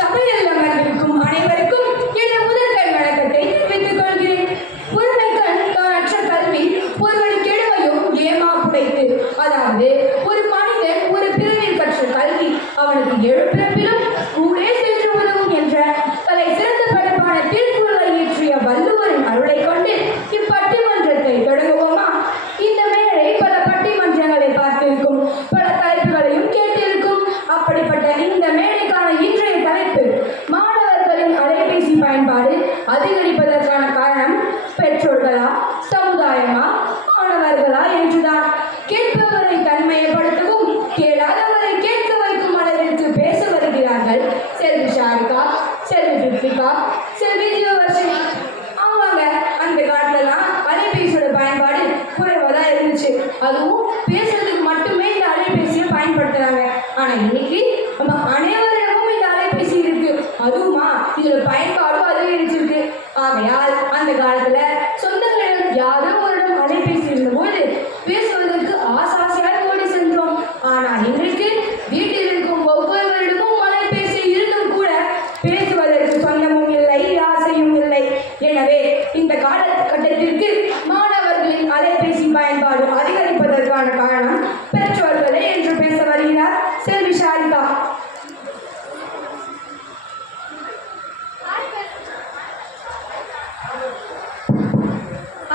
சபையில் அமர்ந்திருக்கும் அனைவருக்கும் எனது முதற்கண் வணக்கத்தை தெரிவித்துக் கொள்கிறேன். புறமைக்கண் தானற்ற கல்வி ஒருவன் கெடுவையும் ஏமா புடைத்து, அதாவது ஒரு மனிதன் ஒரு பிறவில் கற்ற கல்வி அவனுக்கு எழுப்பிறப்பிலும் ஊரே சென்று உதவும் என்ற தலை சிறந்த படைப்பான திருக்குறளை இயற்றிய வள்ளுவரின் அருளை கொண்டு இப்பட்டிமன்றத்தை தொடங்குவோமா? இந்த மேடை பல பட்டிமன்றங்களை பார்த்திருக்கும், பல தலைப்புகளையும் கேட்டிருக்கும். அப்படிப்பட்ட இந்த மேடைக்கான இன்றைய தலைப்பு மாணவர்களின் அலைபேசி பயன்பாடு அதிகரிப்பதற்கான காரணம் பெற்றோர்களா, சமுதாயமா, மாணவர்களா என்றுதான். கேட்பவரை தன்மையப்படுத்தவும் கேளாதவரை கேட்க வைக்கும் அளவிற்கு பேச வருகிறார்கள் செல்வி ஷாரிகா, செல்வி ரித்விகா, செல்வி ஜீவவர்ஷினி. ஆமாங்க, அந்த காலத்துலலாம் அலைபேசியோட பயன்பாடு குறைவாக இருந்துச்சு. அதுவும் பேசுறதுக்கு மட்டுமே இந்த அலைபேசியை பயன்படுத்துறாங்க. ஆனா இன்னைக்கு நம்ம அனைவரிடமும் இந்த அலைபேசி இருக்கு. அதுவுமா இதோட பயன்பாடும் அதிகரிச்சிருக்கு. ஆகையால் அந்த காலத்துல சொந்தங்களிடம் யாரோ ஒருடம் அலைபேசி இருந்தபோது பேசுவதற்கு ஆசாசியாக ஓடி சென்றோம். ஆனால் இன்றைக்கு வீட்டில் இருக்கும் ஒவ்வொருவரிடமும் அலைபேசி இருந்தும் கூட பேசுவதற்கு சொந்தமும் இல்லை, ஆசையும் இல்லை. எனவே இந்த காலகட்டத்திற்கு மாணவர்களின் அலைபேசி பயன்பாடு அதிகரிப்பதற்கான காரணம் பெற்றோர்களே என்று பேச வருகிறார் செல்வி ஷாரிகா.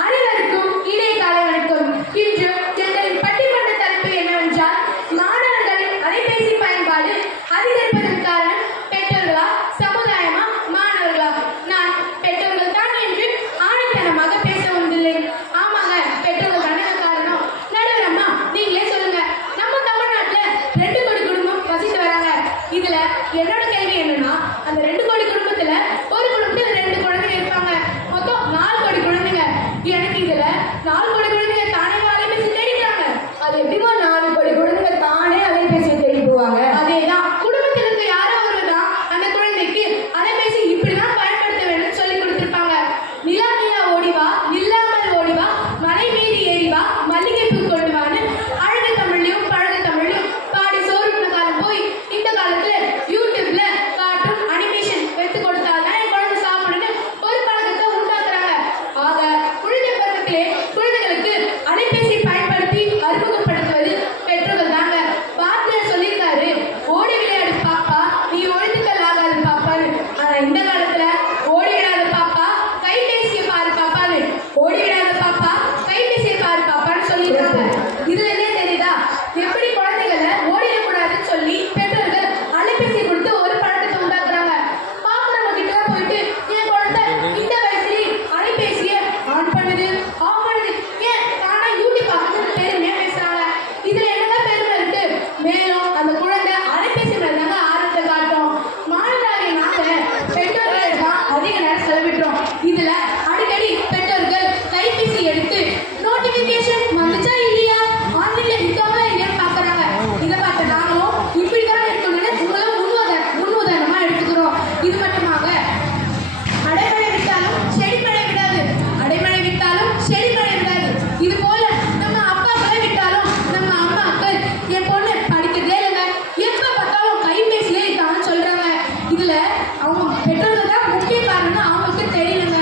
அனைவருக்கும் இணைய காலை வணக்கம். இன்று எங்களின் பட்டிமன்ற தலைப்பு என்னவென்றால் மாணவர்களின் அலைபேசி பயன்பாடு அதிகரிப்பதற்கு காரணம் பெற்றோர்களா, சமுதாயமா, மாணவர்களா? நான் பெற்றோர்கள் தான் என்று ஆணித்தனமாக பேச வந்தில்லை. ஆமாங்க, பெற்றோர்கள் தானே காரணம். நடுவரம்மா, நீங்களே சொல்லுங்க. நம்ம தமிழ்நாட்டுல 2 கோடி குடும்பம் வசித்து வராங்க. இதுல என்னோட கேள்வி என்னன்னா, அந்த 2 கோடி குடும்பத்துல ஒரு குடும்பத்துல 2 குழந்தைங்க இருப்பாங்க. மொத்தம் 4 கோடி குழந்தைங்க. எனக்கு இதுல 4 கோடி குழந்தைங்க தானே அலைபேசி தேடிக்கிறாங்க. அது எப்படிமா 4 கோடி குழந்தைங்க தானே அலைபேசியை தேடி போவாங்க? அதேதான், குடும்பத்தில் இருக்க யாரோ ஒருவர் தான் அந்த குழந்தைக்கு அலைபேசி இப்படிதான் பயன்படுத்த வேண்டும் சொல்லி கொடுத்திருப்பாங்க. நிலா நிலா ஓடிவா, இல்லாமல் ஓடிவா, மலை மீறி ஏறிவா, மல்லிகைப்பூ கொள்வான்னு அழகு தமிழ்லையும் பழகு தமிழ்லையும் பாடி சோறுன காலம் போய் இந்த காலத்துல யூடியூப்ல கார்ட்டூன் அனிமேஷன் வைத்து கொடுத்தாதான் என் குழந்தை சாப்பிடுன்னு ஒரு பழக்கத்தை உண்டாக்குறாங்க. ஆக குழந்தை பருவத்திலே குழந்தைகளுக்கு அலைபேசி பயன்படுத்தி அறிமுகப்படுத்துவது பெற்றோர்கள் தாங்க. வாத்தியார் சொல்லியிருக்காரு, ஓடி விளையாடு பாப்பா, நீ ஒழுங்குகள் ஆகாது பாப்பான்னு. ஆனா இந்த காலத்துல ஓடி விடாத பாப்பா, கைபேசியை பாரு பாப்பான்னு, ஓடி விடாத பாப்பா, கைபேசியை பாரு பாப்பான்னு சொல்லியிருக்காங்க. இதுல என்ன தெரியுதா? எப்படி குழந்தைகளை ஓடிடக்கூடாதுன்னு சொல்லி பெற்றோர்கள் அலைபேசி கொடுத்து ஒரு பழக்கத்தை உண்டாக்குறாங்க. பாக்குறவங்க கிட்ட போயிட்டு என் குழந்தை இந்த வயசுலயே அலைபேசியை ஆன் பண்ணுது, ஆஃப் பண்ணுது, ஏன் தானா யூடியூப் பார்க்கணும்னு பெருமையா பேசுறாங்க. இதுல என்னங்க பெருமை இருக்கு? மேலும் அந்த குழந்தை அலைபேசி மேல தாங்க ஆர்வத்தை காட்டும். மாணவராகிய நாங்க பெற்றோர்கள் தான் அதிக நேரம் செலவிட்டோம். இதுல அடிக்கடி பெற்றோர்கள் கைபேசி எடுத்து நோட்டிபிகேஷன் வந்துச்சா இல்லையா, ஆன்லைன்ல இருக்காங்களா இல்லையான்னு பாக்குறாங்க. இதை பார்த்து நாங்களும் இப்படிதான் இருக்கணும்னு உங்களும் முன்னுதாரணமா எடுத்துக்கிறோம். இது மட்டுமாக அடைமழை விட்டாலும் செடிமழை விடாது, அடைமழை விட்டாலும் செடிமழை விடாது. இது போல நம்ம அப்பாக்களை விட்டாலும் நம்ம அம்மாக்கள் என் பொண்ணு படிக்கிறதே இல்லைங்க, எப்ப பார்த்தாலும் கைபேசியிலே இருக்காங்கன்னு சொல்றாங்க. இதுல அவங்க பெற்றோர்கள் தான் முக்கிய காரணம் அவங்களுக்கு தெரியலங்க.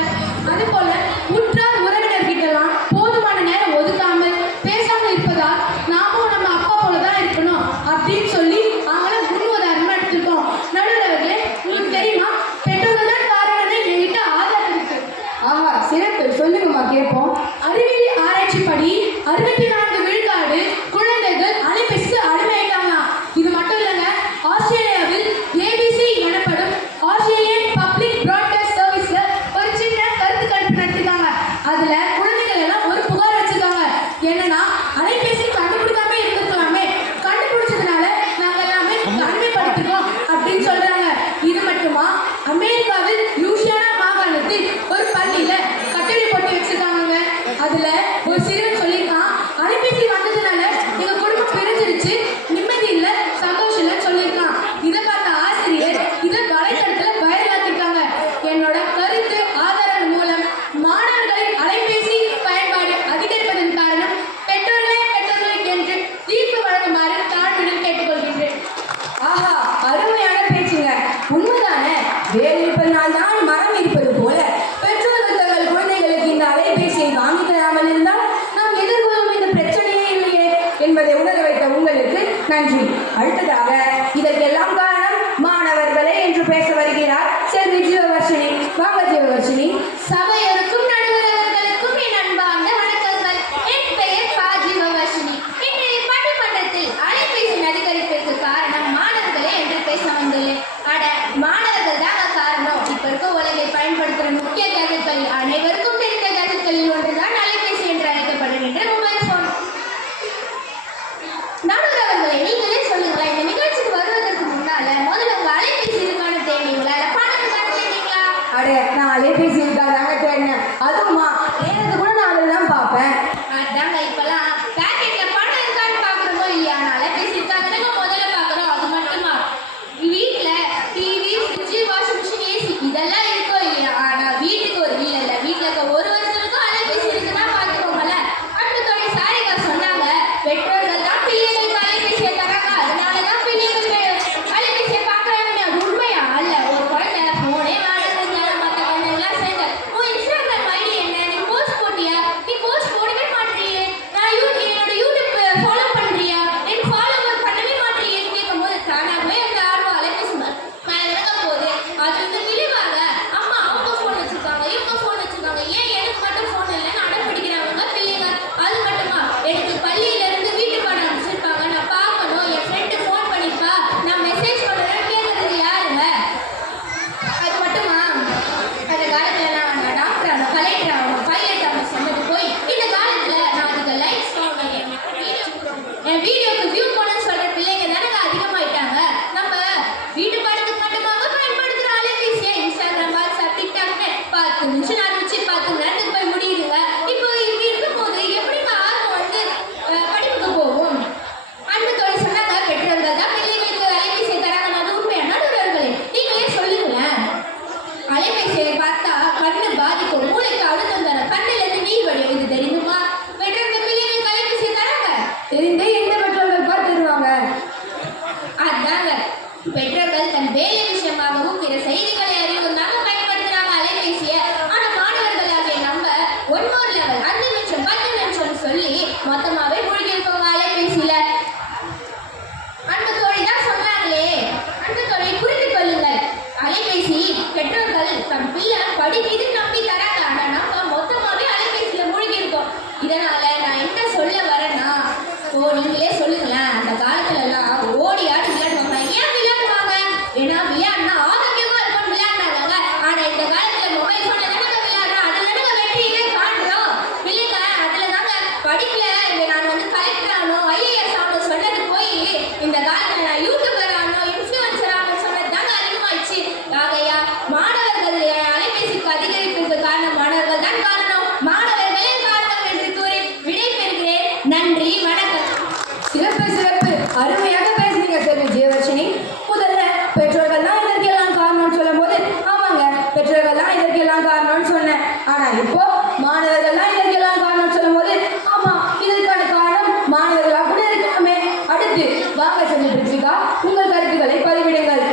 அது போல உற்றார் உறவினர்கிட்டலாம் போதுமான நேரம் ஒதுக்காமல் பேசாமல் இருப்பதால் நாமும் நம்ம அப்பா போலதான் இருக்கணும் அப்படின்னு சொல்லி அவங்கள முன்னுதாரணமா எடுத்துருக்கோம். நடுவர்களே, உங்களுக்கு தெரியுமா பெற்றோர்கள் தான் காரணம்னு என்கிட்ட ஆதாரம் இருக்கு. ஆஹா, சிறப்பு, சொல்லுங்கம்மா கேட்போம். அறிவியல் ஆராய்ச்சிப்படி 64 விழுக்காடு குழந்தைகள் அலைபேசிக்கு அடிமையாயிட்டாங்க. இது மட்டும் இல்லைங்க, ஆஸ்திரேலியாவில் ABC எனப்படும் ஆஸ்திரேலிய இப்ப இருக்க உலகை பயன்படுத்துகிற முக்கிய கேஜெட்கள் அனைவருக்கும் தெரிந்த கேஜெட்களில் ஒன்றுதான் அலைபேசி என்று அழைக்கப்படுகின்ற மொபைல் போன். நடுவர் அவர்களை நீங்களே சொல்லுங்களேன், இந்த நிகழ்ச்சிக்கு வருவதற்கு முன்னால முதல்ல உங்க அலைபேசி இருக்கான தேடிங்களா இல்ல பணத்துக்கான தேடிங்களா? அடே, நான் அலைபேசி இருக்காதாங்க தேடினேன். அதுவுமா நேரத்தை கூட நான் அதில் தான் பார்ப்பேன். அதாங்க இப்பெல்லாம் பேக்கெட்ல பணம் இருக்கான்னு பாக்குறோமோ இல்லையா, நான் அலைபேசி இருக்காதுன்னு முதல்ல பாக்குறோம். அது மட்டுமா, வீட்டுல TV, fridge, washing machine, AC இதெல்லாம் இருக்கோ இல்லையா, ஆனா வீட்டுக்கு ஒரு இல்ல வீட்டுல இருக்க ஒரு வருஷத்துக்கும் அலைபேசி இருக்குன்னா பாத்துக்கோங்கள. அன்பு தோழி சாரிகா சொன்னாங்க, பெற்றோர்கள் தான் பிள்ளைகளுக்கு அலைபேசியை தராங்க, அதனாலதான் பிள்ளைகள் அலைபேசியை பாக்குறாங்க. அது உண்மையா? அல்ல, ஒரு குழந்தை போனே வாழறது மத்த குழந்தைங்களாம் சேர்ந்து உன் இன்ஸ்டாகிராம் ஐடி என்ன, நீ போஸ்ட் போட்டியா, நீ போஸ்ட் போடவே மாட்டேறியே, நான் என்னோட யூடியூப் ஃபாலோ பண்றியா, எனக்கு ஃபாலோ பண்ணவே மாட்டேறியேன்னு கேட்கும்போது தானாகவே அந்த ஆர்வம் அலைபேசி மேலங்க போகுது. அது வந்து விளைவாக அம்மா அவங்க ஃபோன் வச்சிருக்காங்க, இவங்க ஃபோன் வச்சிருக்காங்க, ஏன் எனக்கு மட்டும் ஃபோன் இல்லைன்னு அடம் பிடிக்கிறாங்க பிள்ளைங்க. அது மட்டுமா, எனக்கு பள்ளியில இருந்து வீட்டு பாடம் அனுப்பிச்சிருப்பாங்க, நான் பார்க்கணும், என் ஃப்ரெண்டு ஃபோன் பண்ணிப்பா, நான் மெசேஜ் பண்ணுறேன்னு கேட்கறது யாருங்க? அது மட்டுமா, அந்த காலத்துல நான் டாக்டர் ஆகணும், கலெக்டர் ஆகணும், பைலட் ஆகணும் சொன்னது போய் இந்த காலத்துல நான் அதுக்கு லைக்ஸ் வாங்கணும், என் வீடியோக்கு வியூ போனேன்னு சொல்ற பிள்ளைங்க தானே அதிகமாயிட்டாங்க. நம்ம வீட்டு பாடத்துக்கு மட்டுமாக பயன்படுத்துற அலைபேசியை இன்ஸ்டாகிராம், வாட்ஸ்அப், டிக்டாக்னு 10 நிமிஷம் ஆரம்பிச்சு 10 மணி நேரத்துக்கு போய் முடியுதுங்க. இப்போ இப்படி இருக்கும்போது எப்படிங்க ஆர்வம் வந்து படிப்புக்கு போகும்? அன்பு தோழி சொன்னாங்க, பெற்றோர்கள் தான் பிள்ளைங்களுக்கு அலைபேசியை தராங்க. அது உண்மையா? நடுவர்களே நீங்களே சொல்லுங்களேன். அலைபேசியை பார்த்தா கண்ணு பாதிக்கும், மூளைக்கு அழுத்தம் தர, கண்ணுல இருந்து நீர் வடியும், இது தெரியுமா? பெற்றோர்கள் பிள்ளைங்களுக்கு அலைபேசியை தராங்க. தெரிந்தே எந்த பெற்றோர்கள் பார்த்துருவாங்க. அதாங்க, பெற்றோர்கள் தன் வேலை விஷயமாகவும் பிற செய்திகளை அறிவதாக பயன்படுத்துறாங்க அலைபேசியை. ஆனா மாணவர்களாகிய நம்ம 1 more level 5 நிமிஷம் 10 நிமிஷம் சொல்லி மொத்தமாவே மூழ்கி இருக்கோங்க அலைபேசியில. அன்பு தோழி தான் சொன்னாங்களே, அன்பு தோழி புரிந்து கொள்ளுங்கள், அலைபேசி பெற்றோர்கள் தன் பிள்ளை படிக்குது நம்பி தராங்க, ஆனா நம்ம மொத்தமாவே அலைபேசியில மூழ்கி இருக்கோம். இதனால நான் என்ன சொல்ல வரேன்னா, நீங்களே சொல்லுங்களேன், அந்த காலத்துல எல்லாம் ஓடி ஆடி விளையாடுவாங்க. ஏன் விளையாடுவாங்க? ஏன்னா விளையாடுனா ஆரோக்கியமா இருக்கும் விளையாடுனாங்க. ஆனா இந்த காலத்துல மொபைல் போன்ல தானங்க விளையாடுறோம், அதுல தானங்க வெற்றியே காண்றோம். இல்லைங்க, அதுல தாங்க படிப்புல நான் வந்து கலெக்டர் ஆகணும், ஐஏஎஸ் ஆகணும் சொன்னது போய் இந்த காலத்துல நான் யூடியூபர் ஆகணும், இன்ஃப்ளூயன்சர் ஆகணும் சொன்னது தாங்க அதிகமாயிடுச்சு. ஆகையா மாணவர்கள் அலைபேசிக்கு அதிகரிப்பதற்கு காரணம் மாணவர்கள் தான் காரணம், மாணவர்களே காரணம் என்று கூறி விடை பெறுகிறேன். நன்றி, வணக்கம். சிறப்பு சிறப்பு, அருமையாக பேசுறீங்க செல்வி ஜெயவர்ஷினி. முதல்ல பெற்றோர்கள் தான் இதற்கெல்லாம் காரணம்னு சொல்லும் போது ஆமாங்க, பெற்றோர்கள் தான் இதற்கெல்லாம் காரணம்னு சொன்னேன். ஆனா இப்போ மாணவர்கள் தான் இதற்கெல்லாம் காரணம்னு சொல்லும் போது ஆமா, இதற்கான காரணம் மாணவர்களாக கூட இருக்கலாமே. அடுத்து வாங்க செல்வி பிரித்திகா, உங்கள் கருத்துக்களை பதிவிடுங்கள்.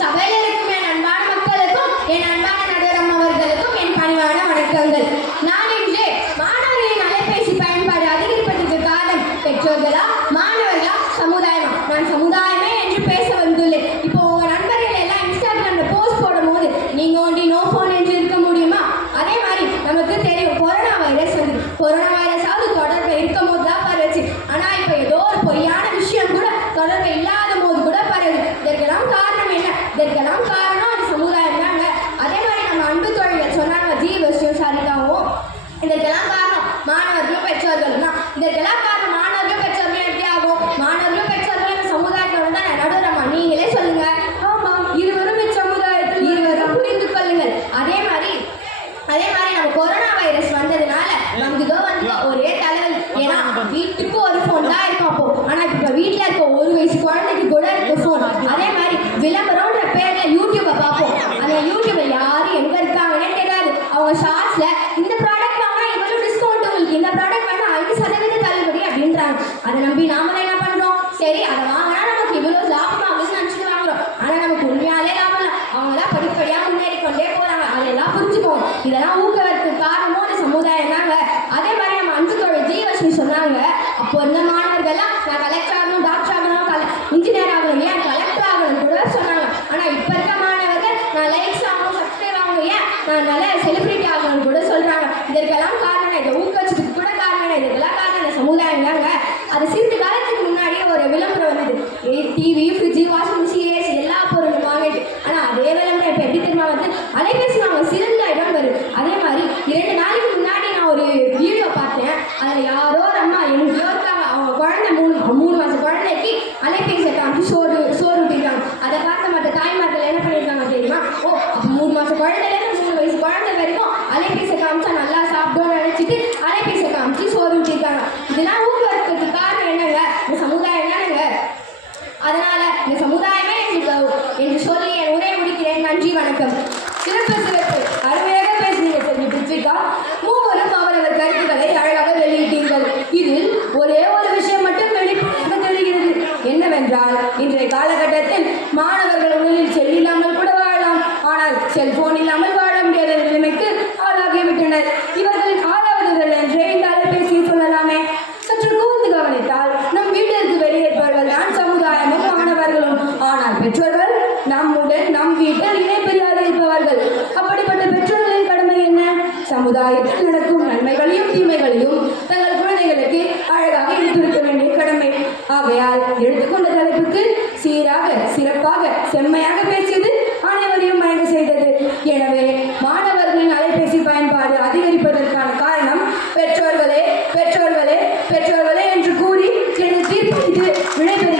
சபையில் இருக்கும் என் அன்பான மக்களுக்கும் என் அன்பான நடுவரம் அவர்களுக்கும் என் பணிவான வணக்கங்கள். நான் இன்று மாணவர்களின் அலைபேசி பயன்பாடு அதிகரிப்பதற்கு காரணம் பெற்றோர்களா, மாணவர்களா, சமுதாயமா? நான் சமுதாயமே என்று பேச வந்துள்ளேன். இப்போ உங்க நண்பர்கள் எல்லாம் இன்ஸ்டாகிராம்ல போஸ்ட் போடும் போது நீங்க ஒண்டி நோ போன் என்று இருக்க முடியுமா? அதே மாதிரி நமக்கு தெரியும் கொரோனா வைரஸ் வந்து, கொரோனா வைரஸாவது தொடர்பு இருக்கும் போது தான் பரவுச்சு. ஆனா இப்போ ஏதோ ஒரு பொய்யான விஷயம் கூட தொடர்பு இல்லாத போது கூட பரவுது. இதற்கெல்லாம் காரணம் என்ன? இதற்கெல்லாம் காரணம் அது சமுதாயம் தாங்க. அதே மாதிரி நம்ம அன்பு தோழிகள் சொன்னாங்க, ஜீவஸ்டியும் சரிதாவும், இதற்கெல்லாம் காரணம் மாணவர்களும் பெற்றோர்கள் தான். இதற்கெல்லாம் காரணம் மாணவர்களும் பெற்றோர்களும் எப்படி ஆகும்? மாணவர்களும் பெற்றோர்களும் இந்த சமுதாயத்தோட தான் நடுவரமா, நீங்களே சொல்லுங்க. ஆமா, இருவரும் இச்சமுதாயத்தில் இருவரும் புரிந்து கொள்ளுங்கள். அதே மாதிரி நம்ம கொரோனா வைரஸ் வந்ததுனால நமக்கு இதோ வந்து ஒரே தலைவலி. ஏன்னா வீட்டுக்கு ஒரு ஃபோன் தான் இருக்கும் அப்போ. ஆனா இப்ப வீட்டுல இருக்க 1 வயசு குழந்தைக்கு கூட இருக்கு ஃபோன். அதே மாதிரி விளம்பரம்ன்ற பேர்ல யூடியூபை பார்ப்போம். அந்த யூடியூப்ல யாரு எங்க இருக்காங்கன்னே தெரியாது. அவங்க ஷார்ட்ஸ்ல இந்த ப்ராடக்ட் வாங்கினா இவ்வளவு டிஸ்கவுண்ட், உங்களுக்கு இந்த ப்ராடக்ட் வேணா 5% தள்ளுபடி அப்படின்றாங்க. அதை நம்பி நாம என்ன பண்றோம்? சரி, அதை வாங்கினா நமக்கு இவ்வளவு லாபம் ஆகுதுன்னு நினைச்சிட்டு வாங்குறோம். ஆனா நமக்கு உண்மையாலே லாபம் இல்லை. அவங்க தான் படிப்படியா முன்னேறி கொண்டே போறாங்க. அதெல்லாம் புரிஞ்சுக்கோங்க. இதெல்லாம் ஊக்குவிற்கு காரணமும் அந்த சமுதாயம் தாங்க. அதே மாதிரி நம்ம அன்பு தோழி ஜீவஸ்ரீ சொன்னாங்க, அப்போ இருந்த மாணவர்கள்லாம் நான் கலெக்டர் ஆகணும், டாக்டர் ஆகணும், இன்ஜினியர் ஆகணும், ஏன் கலெக்டர் ஆகணும் கூட சொன்னாங்க. ஆனா இப்ப இருக்க மாணவர்கள் நான் லைக்ஸ் ஆகணும், சப்ஸ்கிரைப் ஆகணும், ஏன் நான் நல்ல செலிபிரிட்டி ஆகணும்னு கூட சொல்றாங்க. இதற்கெல்லாம் காரணம், இதை ஊக்குவிச்சதுக்கு கூட காரணம், இதுக்கெல்லாம் காரணம் இந்த சமுதாயம் தாங்க. அது சிறிது காலத்துக்கு முன்னாடியே ஒரு விளம்பரம் வந்தது, TV, fridge, washing machine, AC எல்லா பொருளும் வாங்கிட்டு. ஆனா அதே வேலை அலைபேசி அவங்க சிறந்த இடம் வரும். அதே மாதிரி 2 நாளைக்கு முன்னாடி நான் ஒரு வீடியோ பார்த்தேன். அதில் யாரோ ஒரு அம்மா எங்கேயோ இருக்காங்க, அவங்க குழந்தை 3 மாச குழந்தைக்கு அலைபேசியை காமிச்சு சோறு ஊட்டிருக்காங்க. அதை பார்த்த மற்ற தாய்மார்கள் என்ன பண்ணியிருக்காங்க தெரியுமா? ஓ, அப்போ 3 மாச குழந்தைலேருந்து 3 வயசு குழந்தை வரைக்கும் அலைபேசியை காமிச்சா நல்லா சாப்பிடும்னு நினைச்சிட்டு அலைபேசியை காமிச்சு சோறு ஊட்டிருக்காங்க. இதெல்லாம் ஊக்குவிக்கிறதுக்கு காரணம் என்னங்க? இந்த சமுதாயம் தானேங்க. அதனால இந்த சமுதாயமே என்று சொல்லி என் உரையை முடிக்கிறேன். நன்றி, வணக்கம். சிறப்பு சிறப்பு, அருமையாக பேசுனீங்க செல்வி பிரித்விகா. மூவரும் அவரவர் கருத்துக்களை அழகாக வெளியிட்டீர்கள். இதில் ஒரே ஒரு விஷயம் மட்டும் வெளிப்படையாக தெரிகிறது. என்னவென்றால், இன்றைய காலகட்டத்தில் மாணவர்கள் உடலில் செல் இல்லாமல் கூட வாழலாம், ஆனால் செல்போன் இல்லாமல் வாழ முடியாத நிலைமைக்கு ஆளாகிவிட்டனர். இவர்களின் 6வது விரல் என்றே இந்த அலைபேசியை சொல்லலாமே. சற்று கூர்ந்து கவனித்தால் நம் வீட்டிற்கு வெளியேற்பவர்கள் தான் சமுதாயமும் மாணவர்களும். ஆனால் பெற்றோர்கள் நம்முடன் நம் வீட்டில் இணைப்பிரியாது இருப்பவர்கள். அப்படிப்பட்ட பெற்றோர்களின் கடமை என்ன? சமுதாயத்தில் நடக்கும் நன்மைகளையும் தீமைகளையும் தங்கள் குழந்தைகளுக்கு அழகாக எடுத்துரைக்க வேண்டிய கடமை. ஆகையால் எடுத்துக்கொண்ட தலைப்புக்கு சீராக, சிறப்பாக, செம்மையாக பேசியது அனைவரையும் மயங்க செய்தது. எனவே மாணவர்களின் அலைபேசி பயன்பாடு அதிகரிப்பதற்கான காரணம் பெற்றோர்களே பெற்றோர்களே பெற்றோர்களே என்று கூறி எனது தீர்ப்பு விடைபெறுகிறேன்.